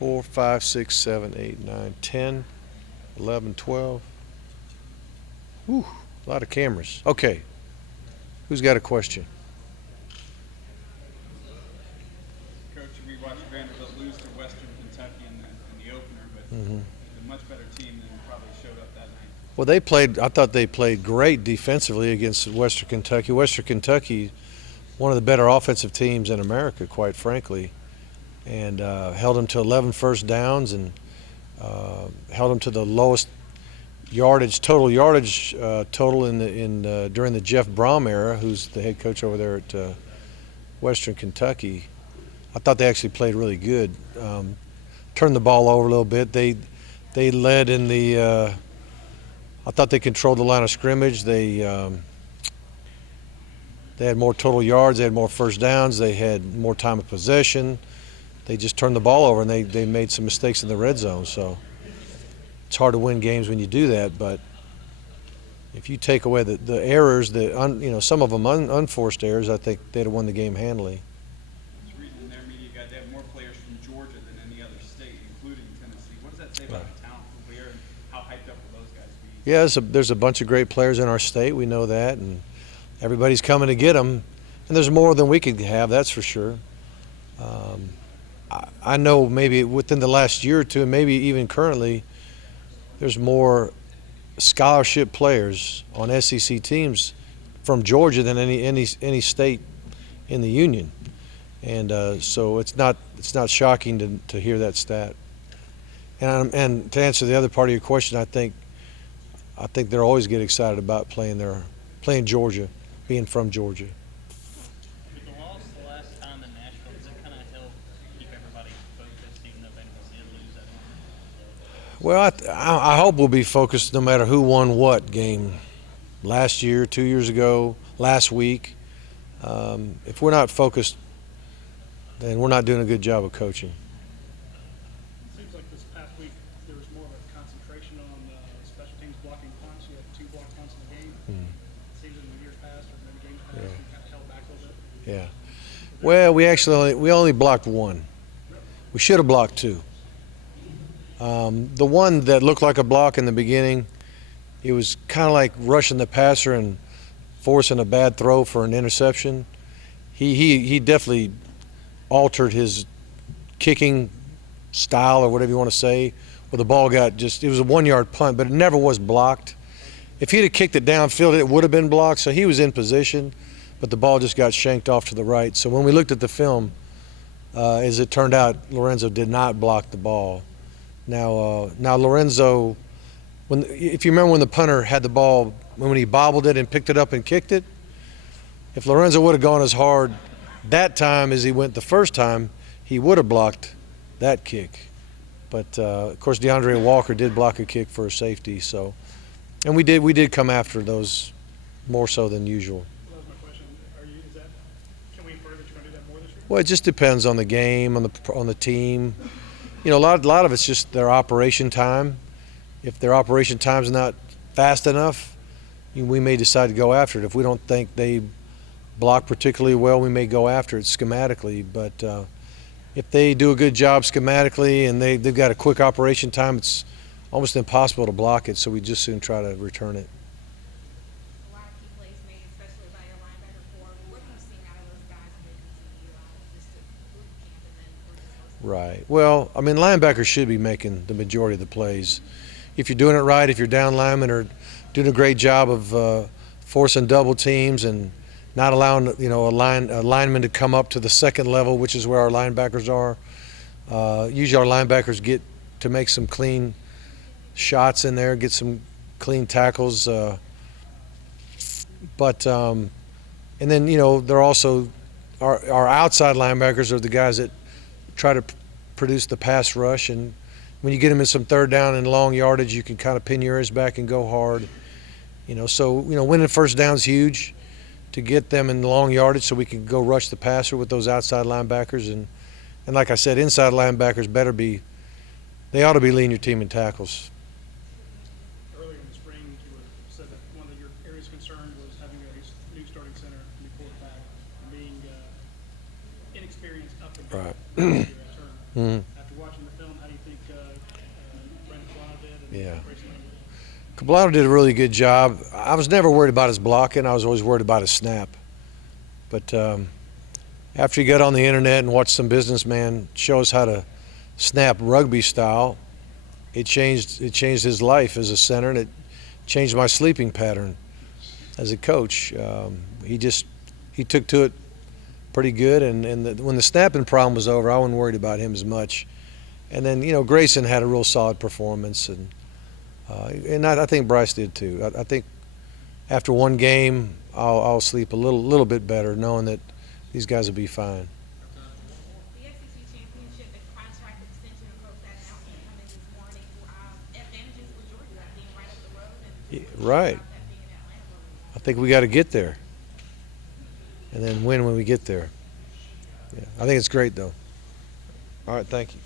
4, 5, 6, 7, 8, 9, 10, 11, 12. Whew, a lot of cameras. Okay, who's got a question? Coach, we watched Vanderbilt lose to Western Kentucky in the opener, but Mm-hmm. a much better team than probably showed up that night. Well, I thought they played great defensively against Western Kentucky. Western Kentucky, one of the better offensive teams in America, quite frankly, and held them to 11 first downs and held them to the lowest total yardage total during the Jeff Brom era, who's the head coach over there at Western Kentucky. I thought they actually played really good. Turned the ball over a little bit. They led in the. I thought they controlled the line of scrimmage. They had more total yards. They had more first downs. They had more time of possession. They just turned the ball over, and they made some mistakes in the red zone. So it's hard to win games when you do that. But if you take away the errors, some of them unforced errors, I think they'd have won the game handily. It's reading in their media guide they have more players from Georgia than any other state, including Tennessee. What does that say about the talent from here and how hyped up will those guys be? Yeah, there's a bunch of great players in our state. We know that, and everybody's coming to get them. And there's more than we could have, that's for sure. I know maybe within the last year or two, and maybe even currently, there's more scholarship players on SEC teams from Georgia than any state in the union, and so it's not shocking to hear that stat. And to answer the other part of your question, I think they'll always get excited about playing Georgia, being from Georgia. With the loss the last time in Nashville, does it kind of help keep everybody focused, even though Vanderbilt did lose that one? Well, I hope we'll be focused no matter who won what game last year, 2 years ago, last week. If we're not focused, then we're not doing a good job of coaching. It seems like this past week there was more of a concentration on special teams blocking punts. You had 2 blocked punts in the game. It seems in the years past or maybe games past, Yeah. we kind of held back a little bit. Yeah. Well, we only blocked one. We should have blocked 2. The one that looked like a block in the beginning, it was kind of like rushing the passer and forcing a bad throw for an interception. He definitely altered his kicking style or whatever you want to say, where the ball it was a 1-yard punt, but it never was blocked. If he'd have kicked it downfield, it would have been blocked, so he was in position, but the ball just got shanked off to the right. So when we looked at the film, as it turned out, Lorenzo did not block the ball. Now Lorenzo, if you remember when the punter had the ball, when he bobbled it and picked it up and kicked it, if Lorenzo would have gone as hard that time as he went the first time, he would have blocked that kick. But of course, DeAndre Walker did block a kick for a safety. So, and we did come after those more so than usual. That was my question. Can we infer that you're going to do that more this year? Well, it just depends on the game, on the team. A lot of it's just their operation time. If their operation time's not fast enough, we may decide to go after it. If we don't think they block particularly well, we may go after it schematically. But if they do a good job schematically and they've got a quick operation time, it's almost impossible to block it. So we just soon try to return it. A lot of key plays made, especially by your linebacker core. What have you seen out of those guys when they continue just to boot camp and then for this Right. Well, I mean, linebackers should be making the majority of the plays. If you're doing it right, if your down linemen are doing a great job of forcing double teams and not allowing a lineman to come up to the second level, which is where our linebackers are. Usually our linebackers get to make some clean shots in there, get some clean tackles. And then they're also our outside linebackers are the guys that try to produce the pass rush, and when you get them in some third down and long yardage, you can kind of pin your ears back and go hard. Winning first down is huge to get them in long yardage so we can go rush the passer with those outside linebackers. And like I said, inside linebackers they ought to be leading your team in tackles. Earlier in the spring, you said that one of your areas of concern was having a new starting center, new quarterback, and being inexperienced up and down. Right. Term. After watching the film, Brandon Colano did. And Yeah. Grayson Leonard. Cablano did a really good job. I was never worried about his blocking. I was always worried about his snap. But after you got on the internet and watched some businessman show us how to snap rugby style, it changed his life as a center, and it changed my sleeping pattern as a coach. He took to it pretty good, and when the snapping problem was over, I wasn't worried about him as much. And then Grayson had a real solid performance, and I think Bryce did too. I think after one game, I'll sleep a little bit better, knowing that these guys will be fine. The SEC championship and contract extension broke that announcement coming this morning. Advantages for Georgia being right up the road and Right. about that being in Atlanta. I think we got to get there, and then win when we get there. Yeah, I think it's great though. All right, thank you.